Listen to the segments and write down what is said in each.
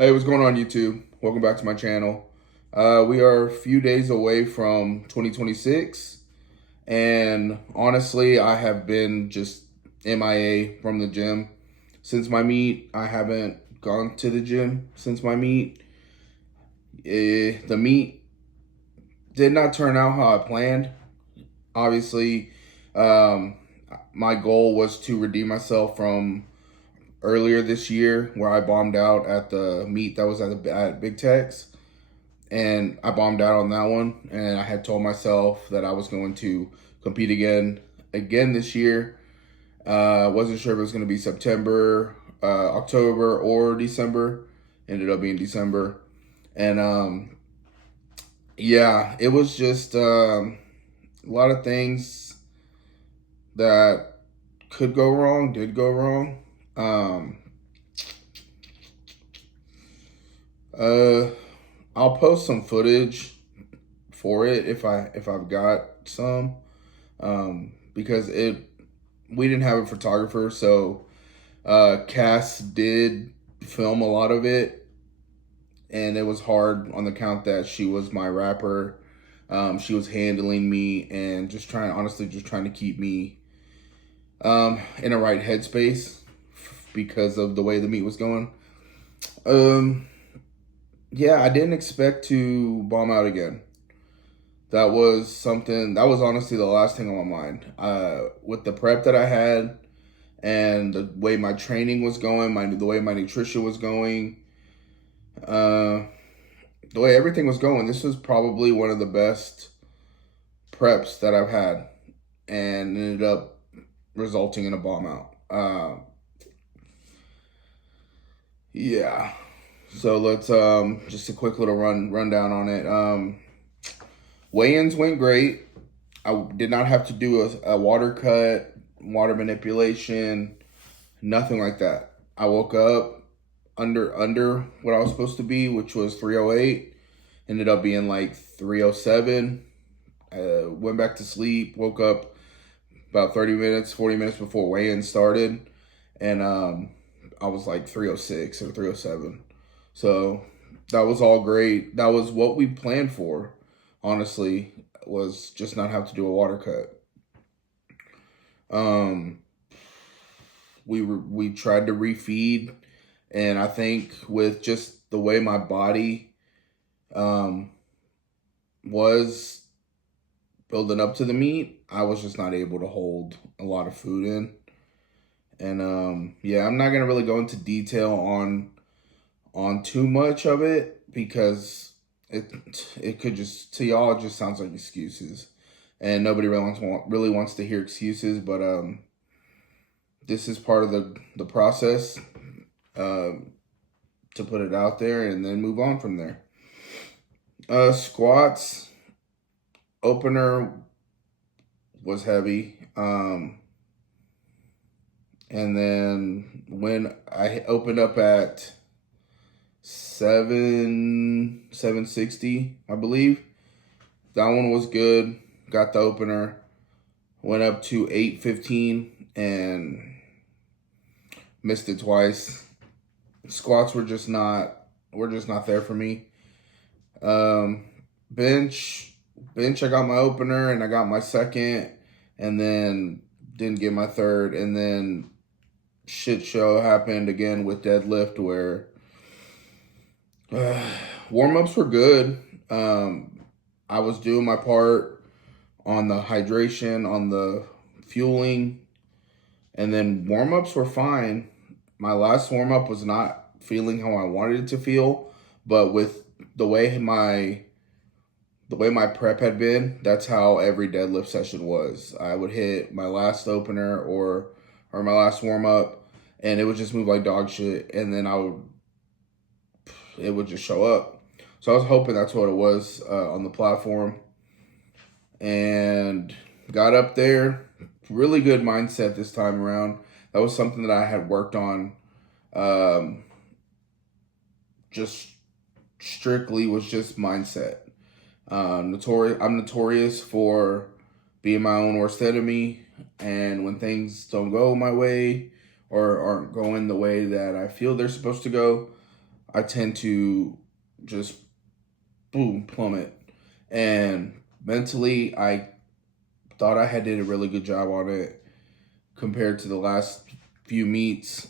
Hey, what's going on, YouTube? Welcome back to my channel. We are a few days away from 2026, and honestly, I have been just MIA from the gym since my meet. I haven't gone to the gym since my meet. The meet did not turn out how I planned. Obviously, um, my goal was to redeem myself from earlier this year where I bombed out at the meet that was at Big Techs. And I bombed out on that one. And I had told myself that I was going to compete again this year. Wasn't sure if it was going to be September, October, or December. Ended up being December, and yeah, it was just a lot of things that could go wrong, did go wrong. Um, uh, I'll post some footage for it if I've got some, because we didn't have a photographer, so Cass did film a lot of it, and it was hard on the count that she was my rapper. She was handling me and just trying to keep me in a right headspace because of the way the meet was going. Um, yeah, I didn't expect to bomb out again. That was honestly the last thing on my mind. With the prep that I had and the way my training was going, the way my nutrition was going, uh, the way everything was going, this was probably one of the best preps that I've had, and ended up resulting in a bomb out. Yeah. So let's just a quick little rundown on it. Weigh-ins went great. I did not have to do a water cut, water manipulation, nothing like that. I woke up under what I was supposed to be, which was 308. Ended up being like 307. Went back to sleep, woke up about 30 minutes, 40 minutes before weigh-in started, and I was like 306 or 307. So that was all great. That was what we planned for, honestly, was just not have to do a water cut. Um, we tried to refeed, and I think with just the way my body um, was building up to the meet, I was just not able to hold a lot of food in. And yeah, I'm not gonna really go into detail on too much of it because it could just, to y'all, it just sounds like excuses, and nobody really wants to hear excuses. But this is part of the process, to put it out there and then move on from there. Squats opener was heavy. And then when I opened up at 760, I believe, that one was good. Got the opener. Went up to 815 and missed it twice. Squats were just not there for me. Um, bench, I got my opener and I got my second, and then didn't get my third, and then shit show happened again with deadlift where warm-ups were good. I was doing my part on the hydration, on the fueling, and then warm-ups were fine. My last warm-up was not feeling how I wanted it to feel, but with the way my prep had been, that's how every deadlift session was. I would hit my last opener or my last warm up, and it would just move like dog shit, and then it would just show up. So I was hoping that's what it was on the platform, and got up there. Really good mindset this time around. That was something that I had worked on. Just strictly was just mindset. I'm notorious for being my own worst enemy, and when things don't go my way or aren't going the way that I feel they're supposed to go, I tend to just boom plummet. And mentally, I thought I had did a really good job on it compared to the last few meets.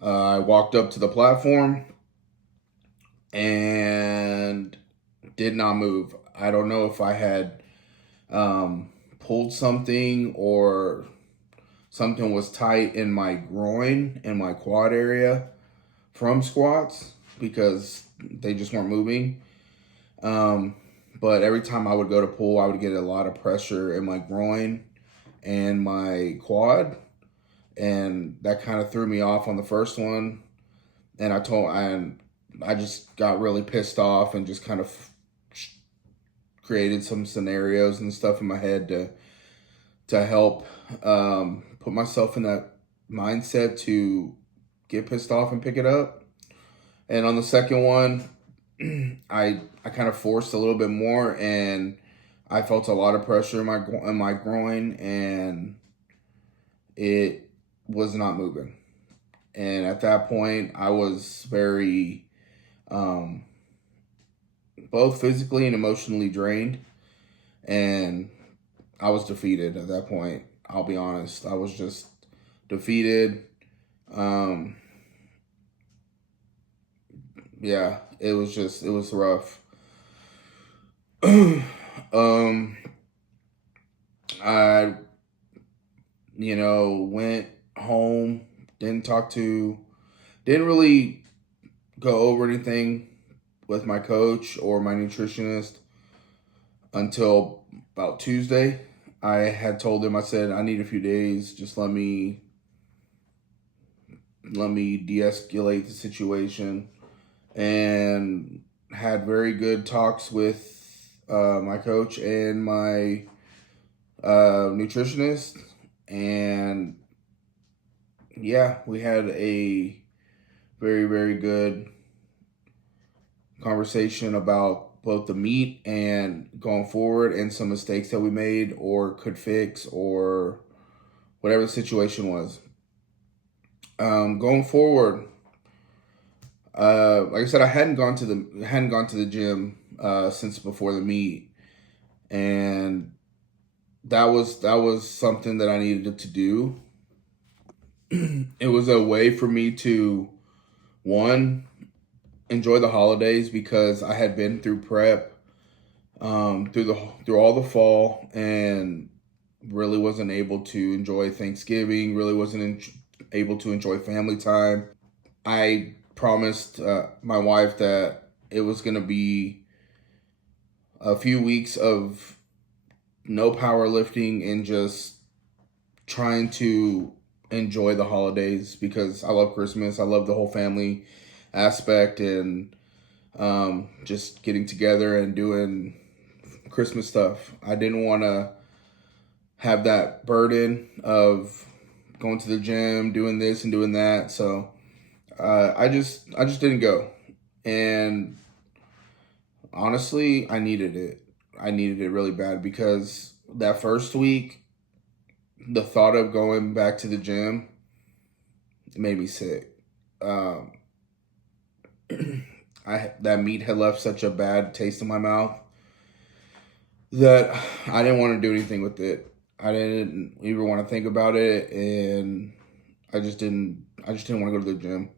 I walked up to the platform and did not move. I don't know if I had pulled something or something was tight in my groin and my quad area from squats because they just weren't moving. Um, but every time I would go to pull, I would get a lot of pressure in my groin and my quad, and that kind of threw me off on the first one. And I just got really pissed off and just kind of created some scenarios and stuff in my head to help put myself in that mindset to get pissed off and pick it up. And on the second one, I kind of forced a little bit more, and I felt a lot of pressure in my groin, and it was not moving. And at that point, I was very um, both physically and emotionally drained, and I was defeated at that point. I'll be honest, I was just defeated. Um, yeah, it was rough. um, I went home, didn't really go over anything with my coach or my nutritionist until about Tuesday. I had told him, I said, I need a few days. Just let me de-escalate the situation, and had very good talks with my coach and my nutritionist. And yeah, we had a very, very good conversation about both the meet and going forward and some mistakes that we made or could fix or whatever the situation was. Going forward, like I said, I hadn't gone to the gym since before the meet, and that was something that I needed to do. It was a way for me to, one, enjoy the holidays because I had been through prep through all the fall and really wasn't able to enjoy Thanksgiving. Really wasn't able to enjoy family time. I promised my wife that it was going to be a few weeks of no powerlifting and just trying to enjoy the holidays because I love Christmas. I love the whole family aspect and just getting together and doing Christmas stuff. I didn't want to have that burden of going to the gym, doing this and doing that. So I just didn't go, and honestly, I needed it. I needed it really bad because that first week, the thought of going back to the gym made me sick. Um, that meat had left such a bad taste in my mouth that I didn't want to do anything with it. I didn't even want to think about it, and I just didn't. I just didn't want to go to the gym.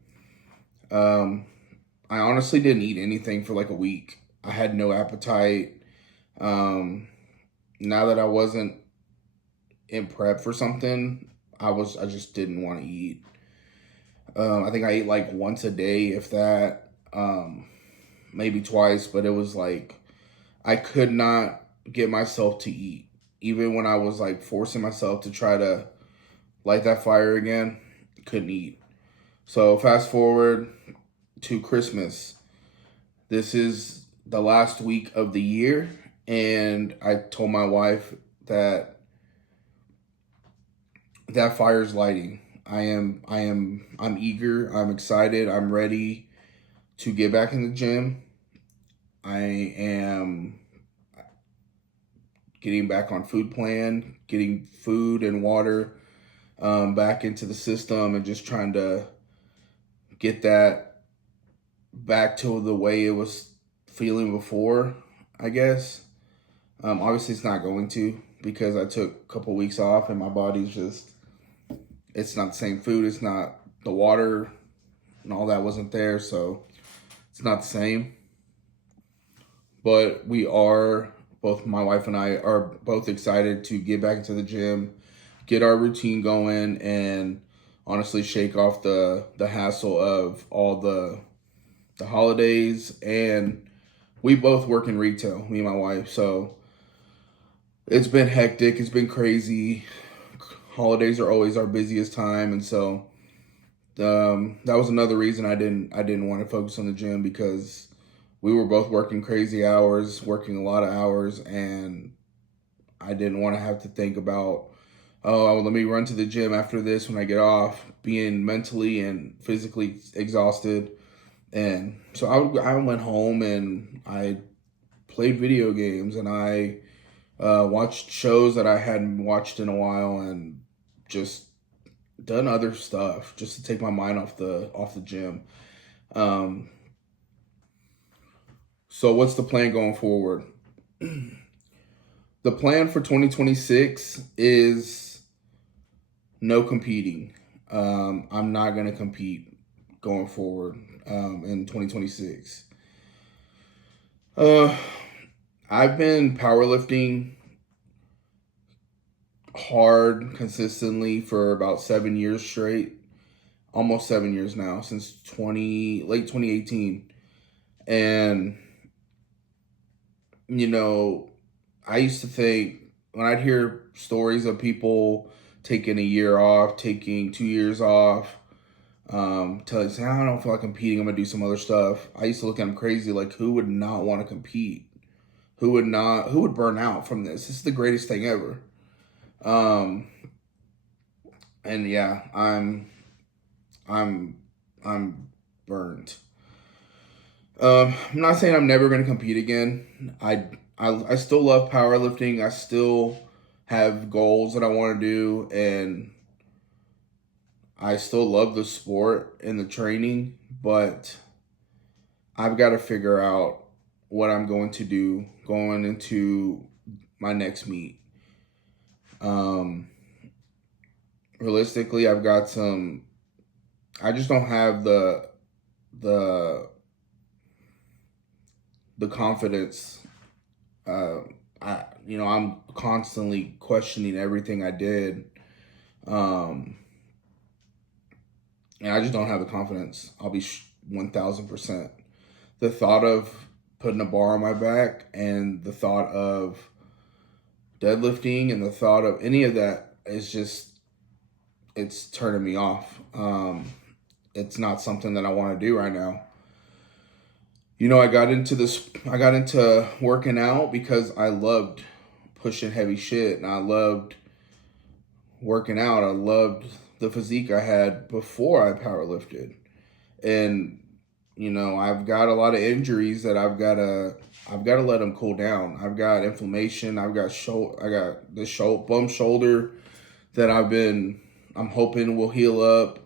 I honestly didn't eat anything for like a week. I had no appetite. Um, Now that I wasn't in prep for something, I just didn't want to eat. I think I ate like once a day, if that, maybe twice, but it was like I could not get myself to eat. Even when I was like forcing myself to try to light that fire again, couldn't eat. So fast forward to Christmas. This is the last week of the year, and I told my wife that that fire's lighting. I'm eager, I'm excited, I'm ready to get back in the gym. I am getting back on food plan, getting food and water back into the system, and just trying to get that back to the way it was feeling before, I guess. Obviously, it's not going to, because I took a couple weeks off and my body's just, it's not the same food. It's not the water and all that wasn't there. So it's not the same. But we are, both my wife and I are both excited to get back into the gym, get our routine going, and honestly shake off the hassle of all the holidays. And we both work in retail, me and my wife. So it's been hectic. It's been crazy. Holidays are always our busiest time, and so that was another reason I didn't want to focus on the gym, because we were both working crazy hours, working a lot of hours, and I didn't want to have to think about, oh, let me run to the gym after this when I get off, being mentally and physically exhausted. And so I went home and I played video games, and I watched shows that I hadn't watched in a while, and just done other stuff just to take my mind off the gym. Um, so what's the plan going forward? The plan for 2026 is no competing. I'm not going to compete going forward in 2026. I've been powerlifting hard consistently for about 7 years straight, almost 7 years now, since late 2018. And I used to think, when I'd hear stories of people taking a year off, taking 2 years off, telling say, I don't feel like competing, I'm gonna do some other stuff. I used to look at them crazy, like, who would not want to compete? Who would burn out from this? This is the greatest thing ever. And yeah, I'm burned. I'm not saying I'm never going to compete again. I still love powerlifting. I still have goals that I want to do, and I still love the sport and the training, but I've got to figure out what I'm going to do going into my next meet. Realistically, I just don't have the confidence. I'm constantly questioning everything I did. And I just don't have the confidence. I'll be 1,000%. The thought of putting a bar on my back, and the thought of deadlifting, and the thought of any of that is just, it's turning me off. It's not something that I want to do right now. I got into working out because I loved pushing heavy shit, and I loved working out. I loved the physique I had before I powerlifted. And I've got a lot of injuries that I've got to let them cool down. I've got inflammation. I got this bum shoulder that I'm hoping will heal up,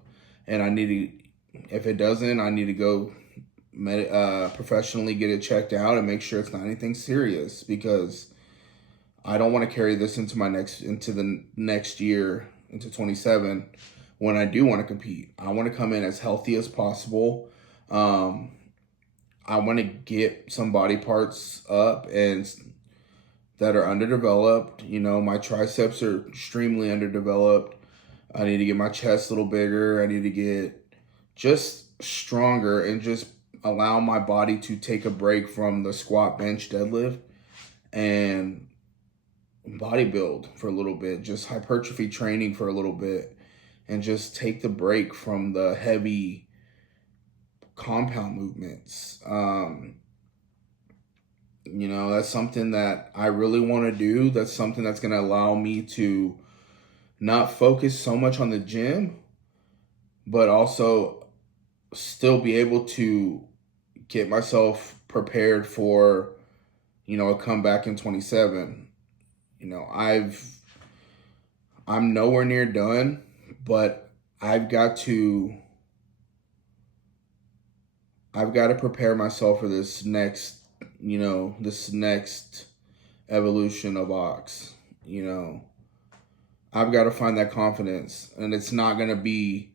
and if it doesn't, I need to go professionally get it checked out and make sure it's not anything serious, because I don't want to carry this into the next year, into 27, when I do want to compete. I want to come in as healthy as possible. I want to get some body parts up and that are underdeveloped. My triceps are extremely underdeveloped. I need to get my chest a little bigger. I need to get just stronger and just allow my body to take a break from the squat, bench, deadlift, and bodybuild for a little bit, just hypertrophy training for a little bit, and just take the break from the heavy compound movements. That's something that I really want to do. That's something that's going to allow me to not focus so much on the gym, but also still be able to get myself prepared for, a comeback in 27. I'm nowhere near done, but I've got to I've got to prepare myself for this next, this next evolution of ox. I've got to find that confidence, and it's not going to be,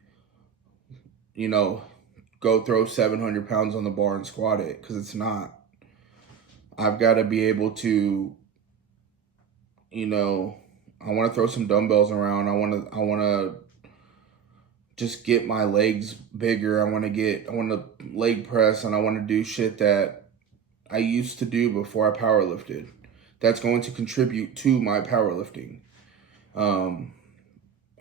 go throw 700 pounds on the bar and squat it, because it's not. I've got to be able to, I want to throw some dumbbells around. I want to just get my legs bigger. I want to leg press, and I want to do shit that I used to do before I powerlifted. That's going to contribute to my powerlifting.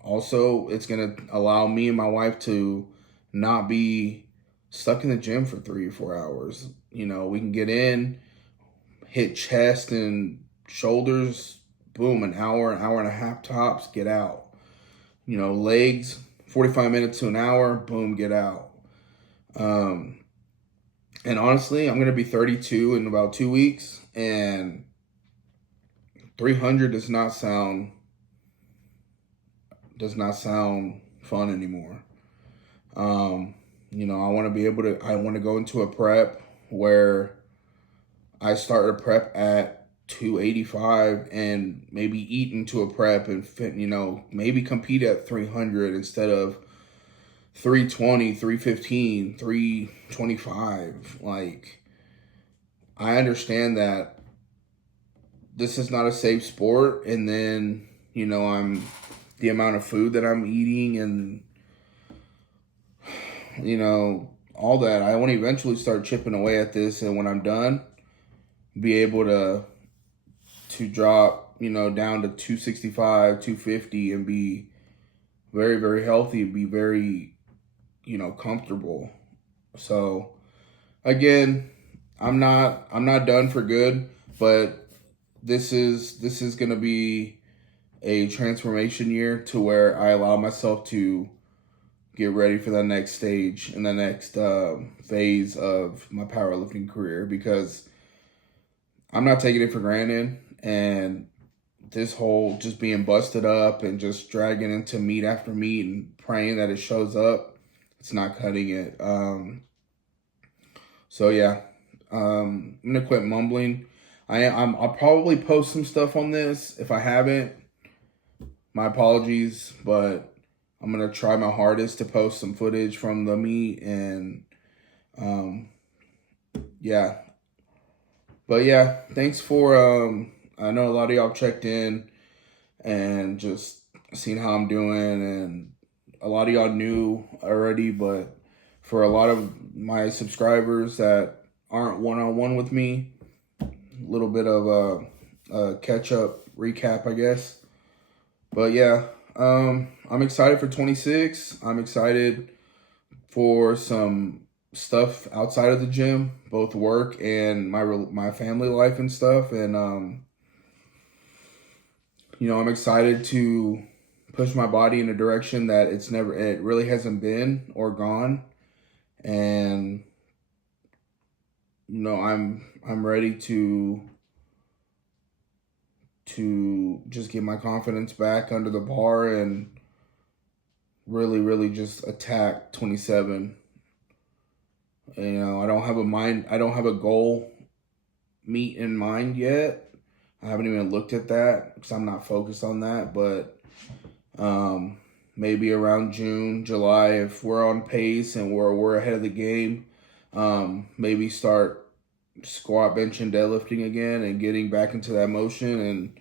Also, it's going to allow me and my wife to not be stuck in the gym for 3 or 4 hours. We can get in, hit chest and shoulders, boom, an hour and a half tops, get out. Legs, 45 minutes to an hour, boom, get out. And honestly, I'm going to be 32 in about 2 weeks, and 300 does not sound fun anymore. I want to go into a prep where I start a prep at 285 and maybe eat into a prep and fit, maybe compete at 300 instead of 320, 315, 325. Like, I understand that this is not a safe sport, and then, the amount of food that I'm eating and, all that. I want to eventually start chipping away at this, and when I'm done, be able to drop, down to 265, 250 and be very, very healthy, be very, comfortable. So again, I'm not done for good, but this is going to be a transformation year to where I allow myself to get ready for the next stage and the next phase of my powerlifting career, because I'm not taking it for granted. And this whole just being busted up and just dragging into meet after meet and praying that it shows up, it's not cutting it. So yeah, I'm gonna quit mumbling. I'll probably post some stuff on this. If I haven't, my apologies, but I'm gonna try my hardest to post some footage from the meet, and yeah. But yeah, thanks for I know a lot of y'all checked in and just seen how I'm doing, and a lot of y'all knew already, but for a lot of my subscribers that aren't one-on-one with me, a little bit of a catch-up recap, I guess. But yeah, I'm excited for 26. I'm excited for some stuff outside of the gym, both work and my family life and stuff. And I'm excited to push my body in a direction that it really hasn't been or gone. And I'm ready to just get my confidence back under the bar and really, really just attack 27. I don't have a goal meet in mind yet. I haven't even looked at that because I'm not focused on that, but maybe around June, July, if we're on pace and we're ahead of the game, maybe start squat, bench, and deadlifting again and getting back into that motion, and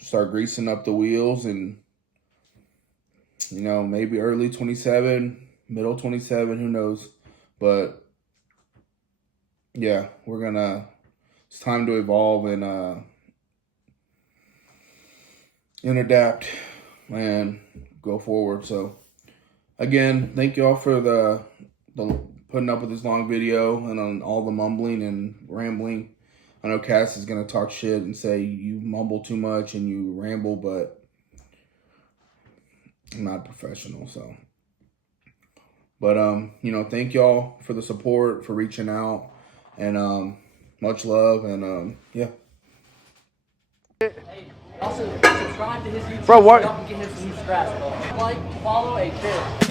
start greasing up the wheels, and maybe early 27, middle 27, who knows. But yeah, it's time to evolve and adapt and go forward. So again, thank you all for the putting up with this long video and on all the mumbling and rambling. I know Cass is going to talk shit and say you mumble too much and you ramble, but I'm not a professional, so. But, thank y'all for the support, for reaching out, and much love, and yeah. Also, subscribe to his YouTube so y'all can get his new scratch. Like, follow, a share.